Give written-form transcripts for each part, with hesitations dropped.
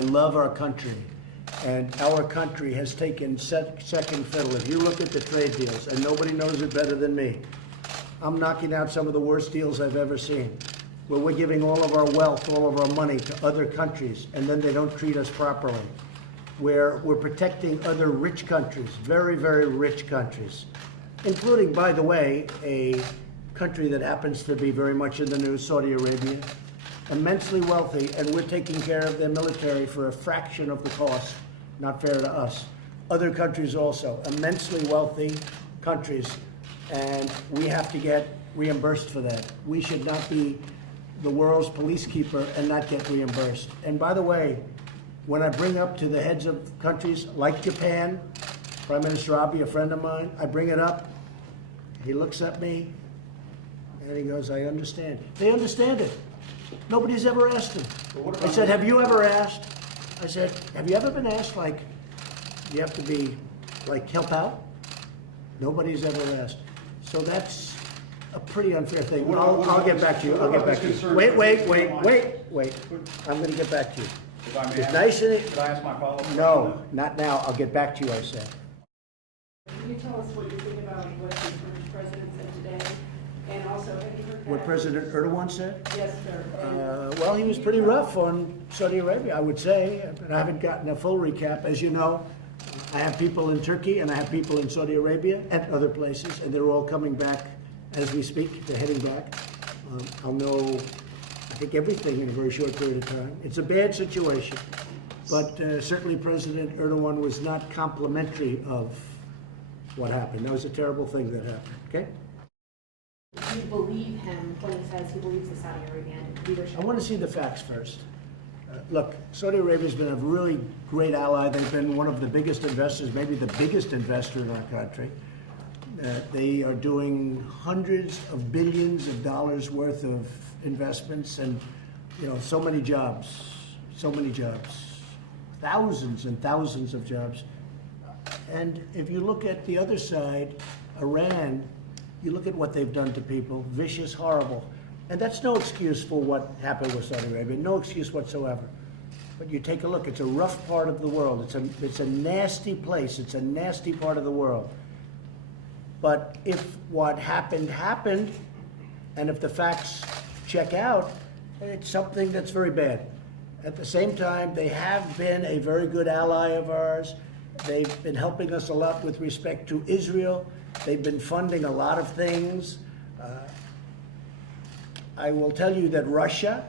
love our country, and our country has taken second fiddle. If you look at the trade deals, and nobody knows it better than me, I'm knocking out some of the worst deals I've ever seen, where we're giving all of our wealth, all of our money to other countries, and then they don't treat us properly. Where we're protecting other rich countries, very, very rich countries, including, by the way, a country that happens to be very much in the news, Saudi Arabia, immensely wealthy, and we're taking care of their military for a fraction of the cost. Not fair to us. Other countries also, immensely wealthy countries, and we have to get reimbursed for that. We should not be the world's police keeper and not get reimbursed. And by the way, when I bring up to the heads of countries like Japan, Prime Minister Abe, a friend of mine, I bring it up, he looks at me, and he goes, I understand. They understand it. Nobody's ever asked him. I said, have you ever asked? I said, have you ever been asked, like, you have to be, like, help out? Nobody's ever asked. So that's a pretty unfair thing. I'll get back to you. I'll get back to you. Wait. I'm going to get back to you. It's nice and Could I ask my follow-up? No, not now. I'll get back to you, I said. Can you tell us what you think about what the British president said today? And also, have you heard What President Erdogan said? Yes, sir. Well, he was pretty rough on Saudi Arabia, I would say, but I haven't gotten a full recap. As you know, I have people in Turkey and I have people in Saudi Arabia and other places, and they're all coming back as we speak. They're heading back. I'll know, I think, everything in a very short period of time. It's a bad situation, but certainly President Erdogan was not complimentary of what happened. That was a terrible thing that happened, okay? Do you believe him when he says he believes the Saudi Arabian leadership? I want to see the facts first. Look, Saudi Arabia's been a really great ally. They've been one of the biggest investors, maybe the biggest investor in our country. They are doing hundreds of billions of dollars worth of investments, and so many jobs, thousands and thousands of jobs. And if you look at the other side, Iran, you look at what they've done to people, vicious, horrible. And that's no excuse for what happened with Saudi Arabia, no excuse whatsoever. But you take a look, it's a rough part of the world. It's a nasty place, it's a nasty part of the world. But if what happened, and if the facts check out, it's something that's very bad. At the same time, they have been a very good ally of ours. They've been helping us a lot with respect to Israel. They've been funding a lot of things. I will tell you that Russia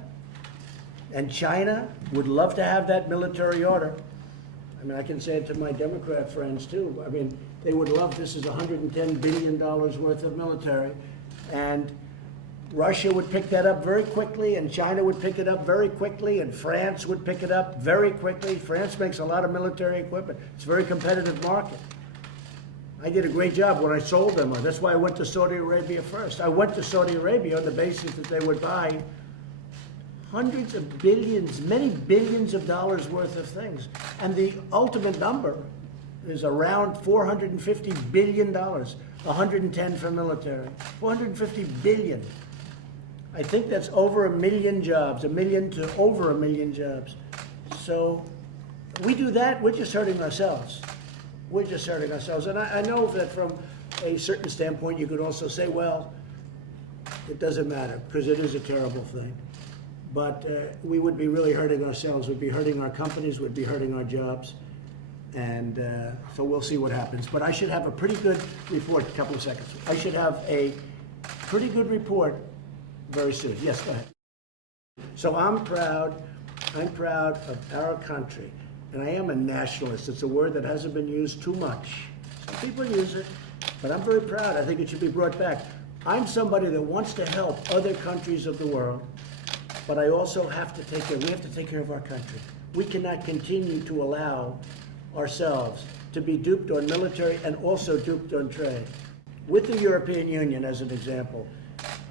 and China would love to have that military order. I mean, I can say it to my Democrat friends too. I mean, they would love, this is $110 billion worth of military. And Russia would pick that up very quickly, and China would pick it up very quickly, and France would pick it up very quickly. France makes a lot of military equipment. It's a very competitive market. I did a great job when I sold them. That's why I went to Saudi Arabia first. I went to Saudi Arabia on the basis that they would buy hundreds of billions, many billions of dollars worth of things. And the ultimate number is around $450 billion, 110 for military, 450 billion. I think that's over 1 million jobs, 1 million to over 1 million jobs. So we do that, we're just hurting ourselves. We're just hurting ourselves. And I know that from a certain standpoint, you could also say, well, it doesn't matter, because it is a terrible thing. But we would be really hurting ourselves. We'd be hurting our companies. We'd be hurting our jobs. And so we'll see what happens. But I should have a pretty good report, a couple of seconds. I should have a pretty good report very soon. Yes, go ahead. So I'm proud of our country. And I am a nationalist. It's a word that hasn't been used too much. Some people use it, but I'm very proud. I think it should be brought back. I'm somebody that wants to help other countries of the world, but I also have to take care, we have to take care of our country. We cannot continue to allow ourselves to be duped on military and also duped on trade. With the European Union, as an example,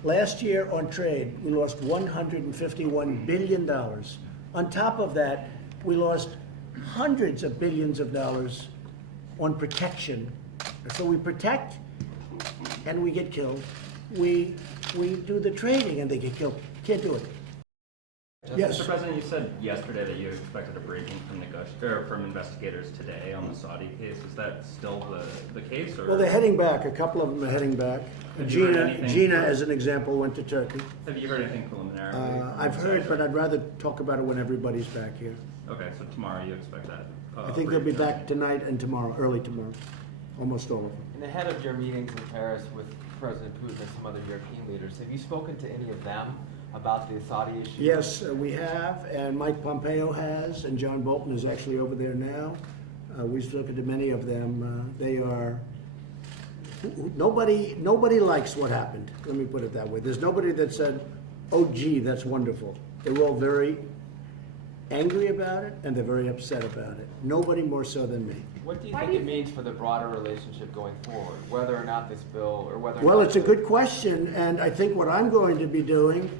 last year on trade, we lost $151 billion. On top of that, we lost hundreds of billions of dollars on protection. So we protect and we get killed. We do the trading and they get killed. Can't do it. Yes. Mr. President, you said yesterday that you expected a briefing from investigators today on the Saudi case. Is that still the case? Or? Well, they're heading back. A couple of them are heading back. Have you heard Gina, anything? Gina, as an example, went to Turkey. Have you heard anything preliminarily? I've heard, but I'd rather talk about it when everybody's back here. Okay, so tomorrow you expect that? I think they'll be briefing? back tonight and tomorrow, early tomorrow, almost all of them. And ahead of your meetings in Paris with President Putin and some other European leaders, have you spoken to any of them about the Saudi issue? Yes, we have, and Mike Pompeo has, and John Bolton is actually over there now. We've spoken to many of them. They are, nobody likes what happened. Let me put it that way. There's nobody that said, oh gee, that's wonderful. They were all very angry about it, and they're very upset about it. Nobody more so than me. What do you think it means for the broader relationship going forward, whether or not this bill, or whether or Well, not it's a good question, and I think what I'm going to be doing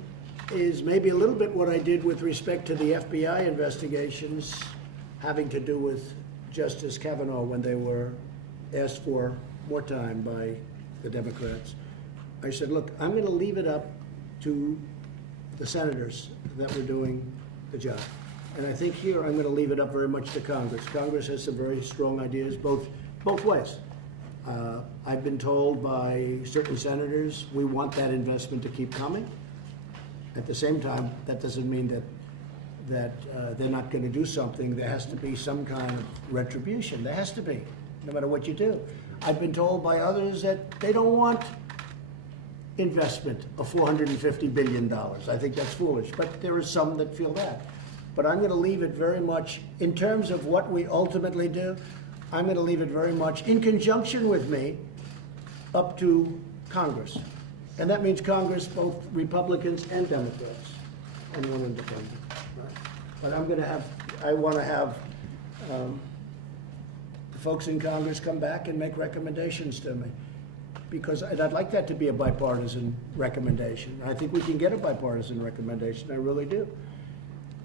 is maybe a little bit what I did with respect to the FBI investigations having to do with Justice Kavanaugh when they were asked for more time by the Democrats. I said, look, I'm going to leave it up to the senators that were doing the job. And I think here I'm going to leave it up very much to Congress. Congress has some very strong ideas both ways. I've been told by certain senators we want that investment to keep coming. At the same time, that doesn't mean that they're not going to do something. There has to be some kind of retribution. There has to be, no matter what you do. I've been told by others that they don't want investment of $450 billion. I think that's foolish, but there are some that feel that. But I'm going to leave it very much, in terms of what we ultimately do, I'm going to leave it very much in conjunction with me up to Congress. And that means Congress, both Republicans and Democrats, and one independent. Right? But I want to have the folks in Congress come back and make recommendations to me. Because I'd like that to be a bipartisan recommendation. I think we can get a bipartisan recommendation, I really do.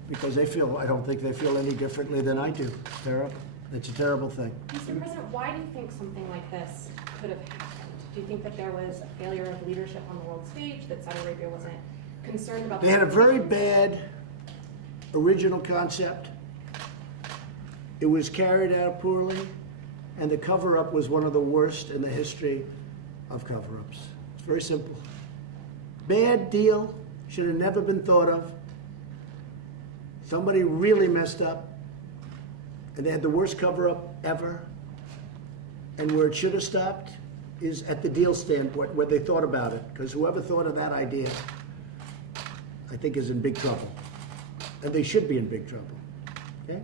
Because I don't think they feel any differently than I do. Terrible. It's a terrible thing. Mr. President, why do you think something like this could have happened? Do you think that there was a failure of leadership on the world stage, that Saudi Arabia wasn't concerned about? They had a very bad original concept. It was carried out poorly, and the cover-up was one of the worst in the history of cover-ups. It's very simple. Bad deal, should have never been thought of. Somebody really messed up, and they had the worst cover-up ever. And where it should have stopped is at the deal standpoint, where they thought about it, because whoever thought of that idea, I think, is in big trouble. And they should be in big trouble. Okay?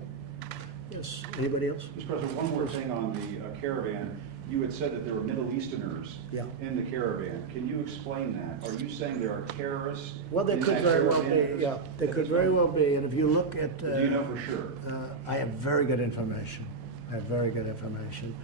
Yes. Anybody else? Mr. President, one more thing on the caravan. You had said that there were Middle Easterners in the caravan. Can you explain that? Are you saying there are terrorists? Well, there in could that very well caravan? be. Yeah, there could very well be. And if you look at, Do you know for sure? I have very good information. I have very good information.